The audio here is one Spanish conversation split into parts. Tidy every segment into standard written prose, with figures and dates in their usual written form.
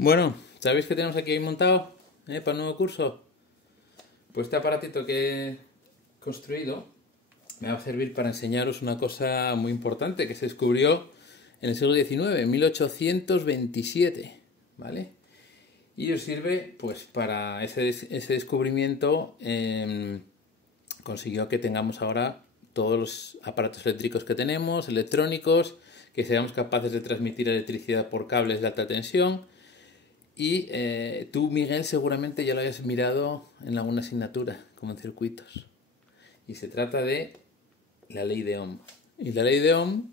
Bueno, ¿sabéis qué tenemos aquí montado para el nuevo curso? Pues este aparatito que he construido me va a servir para enseñaros una cosa muy importante que se descubrió en el siglo XIX, en 1827, ¿vale? Y os sirve, pues, para ese descubrimiento consiguió que tengamos ahora todos los aparatos eléctricos que tenemos, electrónicos, que seamos capaces de transmitir electricidad por cables de alta tensión. Y tú, Miguel, seguramente ya lo hayas mirado en alguna asignatura, como en circuitos. Y se trata de la ley de Ohm. Y la ley de Ohm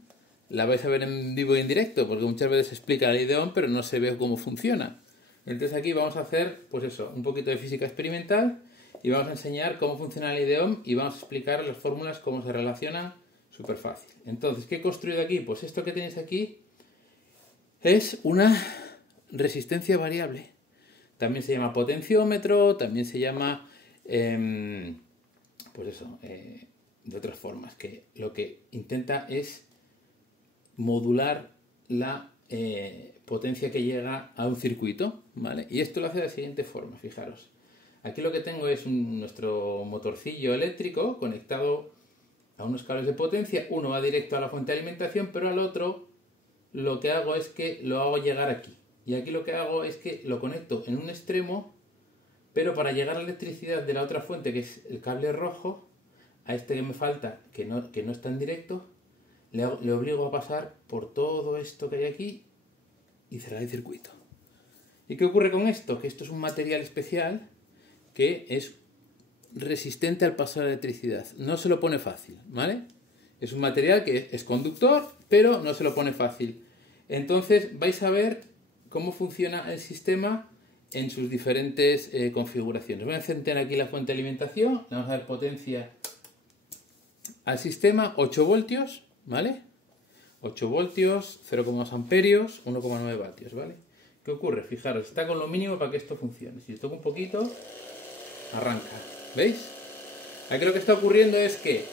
la vais a ver en vivo y en directo, porque muchas veces se explica la ley de Ohm, pero no se ve cómo funciona. Entonces aquí vamos a hacer, pues eso, un poquito de física experimental y vamos a enseñar cómo funciona la ley de Ohm y vamos a explicar las fórmulas, cómo se relacionan, súper fácil. Entonces, ¿qué he construido aquí? Pues esto que tenéis aquí es una resistencia variable. También se llama potenciómetro, también se llama, pues eso, de otras formas, que lo que intenta es modular la potencia que llega a un circuito, ¿vale? Y esto lo hace de la siguiente forma, fijaros. Aquí lo que tengo es nuestro motorcillo eléctrico conectado a unos cables de potencia. Uno va directo a la fuente de alimentación, pero al otro lo que hago es que lo hago llegar aquí. Y aquí lo que hago es que lo conecto en un extremo, pero para llegar a la electricidad de la otra fuente, que es el cable rojo, a este que me falta, que no está en directo, le obligo a pasar por todo esto que hay aquí y cerrar el circuito. ¿Y qué ocurre con esto? Que esto es un material especial que es resistente al paso de la electricidad. No se lo pone fácil, ¿vale? Es un material que es conductor, pero no se lo pone fácil. Entonces vais a ver cómo funciona el sistema en sus diferentes configuraciones. Voy a encender aquí la fuente de alimentación, le vamos a dar potencia al sistema, 8 voltios, ¿vale? 8 voltios, 0,2 amperios, 1,9 vatios, ¿vale? ¿Qué ocurre? Fijaros, está con lo mínimo para que esto funcione. Si le toco un poquito, arranca. ¿Veis? Aquí lo que está ocurriendo es que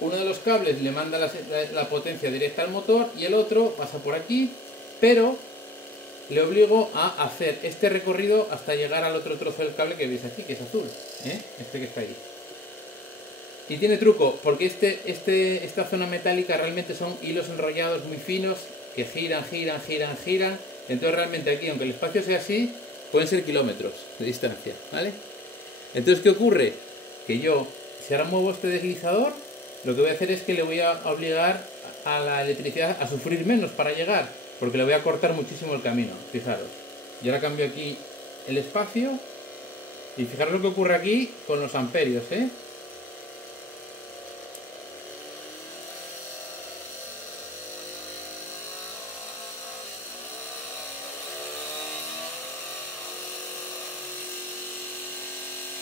uno de los cables le manda la potencia directa al motor y el otro pasa por aquí, pero le obligo a hacer este recorrido hasta llegar al otro trozo del cable que veis aquí, que es azul, este que está ahí. Y tiene truco, porque esta zona metálica realmente son hilos enrollados muy finos que giran. Entonces realmente aquí, aunque el espacio sea así, pueden ser kilómetros de distancia, ¿vale? Entonces, ¿qué ocurre? Que yo, si ahora muevo este deslizador, lo que voy a hacer es que le voy a obligar a la electricidad a sufrir menos para llegar, porque le voy a cortar muchísimo el camino, fijaros. Y ahora cambio aquí el espacio y fijaros lo que ocurre aquí con los amperios, ¿eh?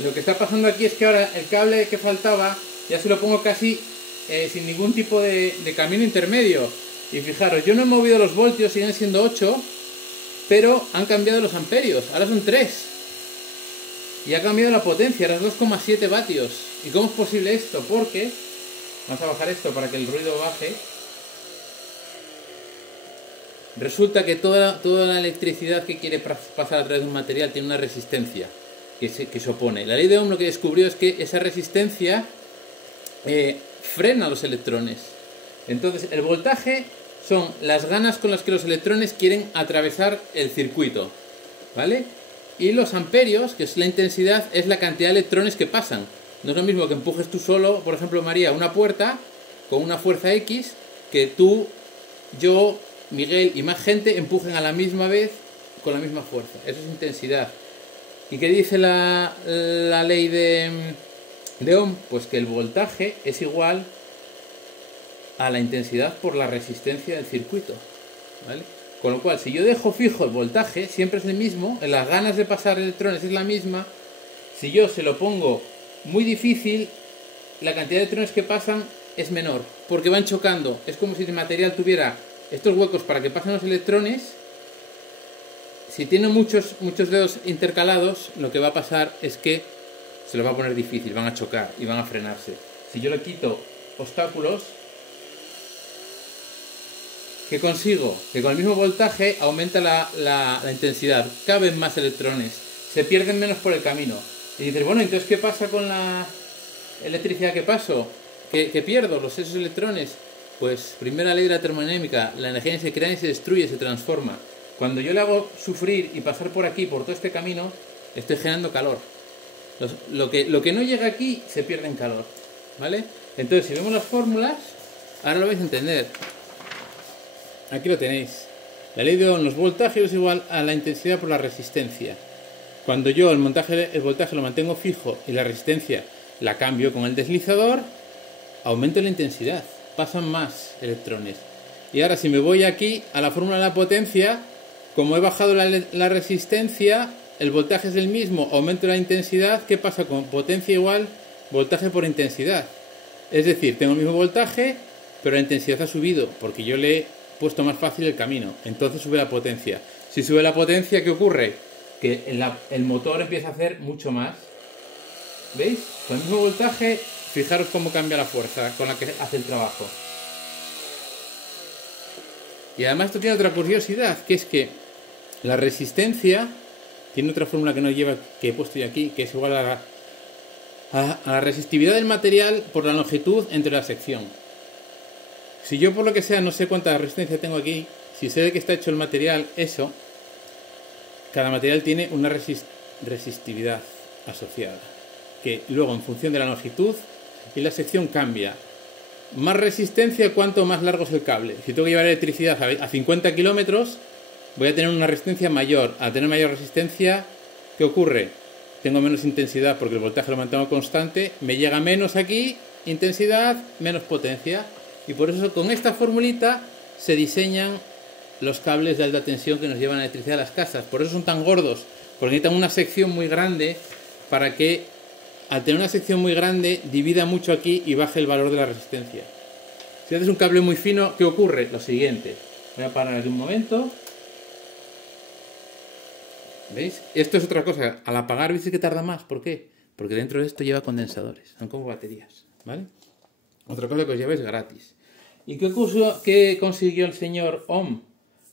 Lo que está pasando aquí es que ahora el cable que faltaba ya se lo pongo casi sin ningún tipo de camino intermedio. Y fijaros, yo no he movido los voltios, siguen siendo 8, pero han cambiado los amperios, ahora son 3. Y ha cambiado la potencia, ahora es 2,7 vatios. ¿Y cómo es posible esto? Porque, vamos a bajar esto para que el ruido baje. Resulta que toda la electricidad que quiere pasar a través de un material tiene una resistencia que se opone. La ley de Ohm lo que descubrió es que esa resistencia frena los electrones. Entonces el voltaje son las ganas con las que los electrones quieren atravesar el circuito, ¿vale? Y los amperios, que es la intensidad, es la cantidad de electrones que pasan. No es lo mismo que empujes tú solo, por ejemplo, María, una puerta con una fuerza X, que tú, yo, Miguel y más gente empujen a la misma vez con la misma fuerza. Eso es intensidad. ¿Y qué dice la ley de Ohm? Pues que el voltaje es igual a la intensidad por la resistencia del circuito, ¿vale? Con lo cual, si yo dejo fijo el voltaje, siempre es el mismo, las ganas de pasar electrones es la misma. Si yo se lo pongo muy difícil, la cantidad de electrones que pasan es menor, porque van chocando. Es como si el material tuviera estos huecos para que pasen los electrones. Si tiene muchos dedos intercalados, lo que va a pasar es que se lo va a poner difícil, van a chocar y van a frenarse. Si yo le quito obstáculos, ¿Qué consigo? Que con el mismo voltaje aumenta la intensidad, caben más electrones, se pierden menos por el camino. Y dices, bueno, entonces ¿qué pasa con la electricidad que paso? ¿Que pierdo esos electrones? Pues primera ley de la termodinámica, la energía se crea y se destruye, se transforma. Cuando yo le hago sufrir y pasar por aquí, por todo este camino, estoy generando calor. Lo que no llega aquí se pierde en calor, ¿vale? Entonces, si vemos las fórmulas, ahora lo vais a entender. Aquí lo tenéis. La ley de Ohm, los voltajes es igual a la intensidad por la resistencia. Cuando yo el voltaje lo mantengo fijo y la resistencia la cambio con el deslizador, aumento la intensidad, pasan más electrones. Y ahora si me voy aquí a la fórmula de la potencia, como he bajado la resistencia, el voltaje es el mismo, aumento la intensidad. ¿Qué pasa con potencia igual voltaje por intensidad? Es decir, tengo el mismo voltaje, pero la intensidad ha subido, porque yo le he puesto más fácil el camino. Entonces sube la potencia. Si sube la potencia, ¿qué ocurre? Que el motor empieza a hacer mucho más. ¿Veis? Con el mismo voltaje, fijaros cómo cambia la fuerza con la que hace el trabajo. Y además esto tiene otra curiosidad, que es que la resistencia tiene otra fórmula que no lleva, que he puesto yo aquí, que es igual a la resistividad del material por la longitud entre la sección. Si yo por lo que sea no sé cuánta resistencia tengo aquí, si sé de qué está hecho el material, eso, cada material tiene una resistividad asociada, que luego en función de la longitud y la sección cambia. Más resistencia cuanto más largo es el cable. Si tengo que llevar electricidad a 50 kilómetros, voy a tener una resistencia mayor. Al tener mayor resistencia, ¿qué ocurre? Tengo menos intensidad porque el voltaje lo mantengo constante, me llega menos aquí, intensidad, menos potencia. Y por eso con esta formulita se diseñan los cables de alta tensión que nos llevan electricidad a las casas. Por eso son tan gordos, porque necesitan una sección muy grande para que, al tener una sección muy grande, divida mucho aquí y baje el valor de la resistencia. Si haces un cable muy fino, ¿qué ocurre? Lo siguiente. Voy a parar aquí un momento. ¿Veis? Esto es otra cosa. Al apagar, ¿veis que tarda más? ¿Por qué? Porque dentro de esto lleva condensadores. Son como baterías. ¿Vale? Otra cosa que os lleváis gratis. ¿Y qué consiguió el señor Ohm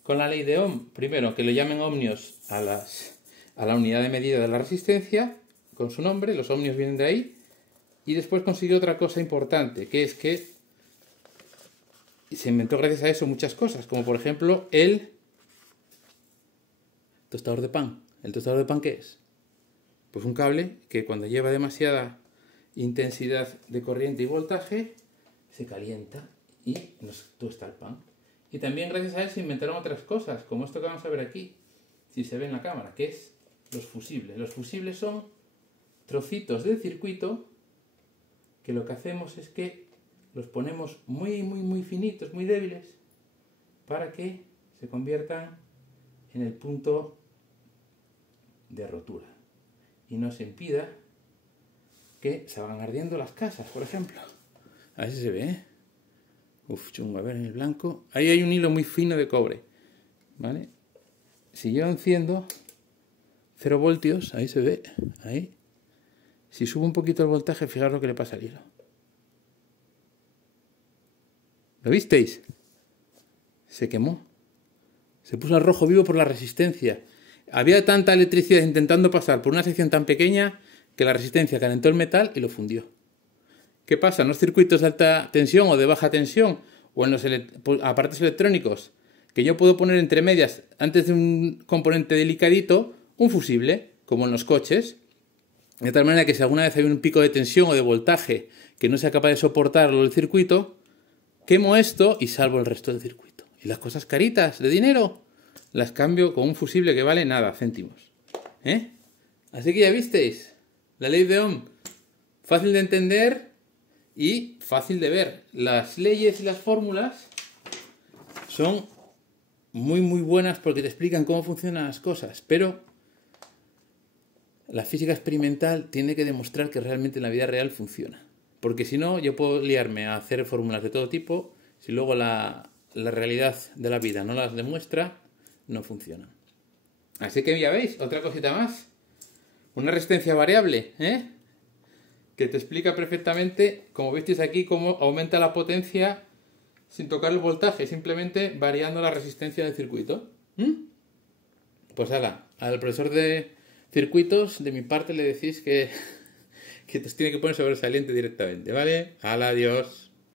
con la ley de Ohm? Primero, que le llamen ohmios a la unidad de medida de la resistencia, con su nombre, los ohmios vienen de ahí. Y después consiguió otra cosa importante, que es que se inventó gracias a eso muchas cosas, como por ejemplo el tostador de pan. ¿El tostador de pan qué es? Pues un cable que cuando lleva demasiada intensidad de corriente y voltaje se calienta y nos tuesta el pan. Y también gracias a él se inventaron otras cosas, como esto que vamos a ver aquí, si se ve en la cámara, que es los fusibles. Los fusibles son trocitos del circuito que lo que hacemos es que los ponemos muy finitos, muy débiles, para que se conviertan en el punto de rotura y nos impida que salgan ardiendo las casas, por ejemplo. A ver si se ve, ¿eh? Uf, chungo, a ver en el blanco. Ahí hay un hilo muy fino de cobre, ¿vale? Si yo enciendo 0 voltios, ahí se ve, ahí. Si subo un poquito el voltaje, fijaros lo que le pasa al hilo. ¿Lo visteis? Se quemó. Se puso al rojo vivo por la resistencia. Había tanta electricidad intentando pasar por una sección tan pequeña que la resistencia calentó el metal y lo fundió. ¿Qué pasa? En los circuitos de alta tensión o de baja tensión o en los aparatos electrónicos, que yo puedo poner entre medias, antes de un componente delicadito, un fusible, como en los coches, de tal manera que si alguna vez hay un pico de tensión o de voltaje que no sea capaz de soportarlo el circuito, quemo esto y salvo el resto del circuito. Y las cosas caritas de dinero las cambio con un fusible que vale nada, céntimos. ¿Eh? Así que ya visteis, la ley de Ohm, fácil de entender y fácil de ver. Las leyes y las fórmulas son muy buenas porque te explican cómo funcionan las cosas, pero la física experimental tiene que demostrar que realmente en la vida real funciona. Porque si no, yo puedo liarme a hacer fórmulas de todo tipo, si luego la realidad de la vida no las demuestra, no funcionan. Así que ya veis, otra cosita más. Una resistencia variable, ¿eh? Que te explica perfectamente, como visteis aquí, cómo aumenta la potencia sin tocar el voltaje, simplemente variando la resistencia del circuito. Pues al profesor de circuitos, de mi parte, le decís que te tiene que poner sobresaliente directamente, ¿vale? Adiós.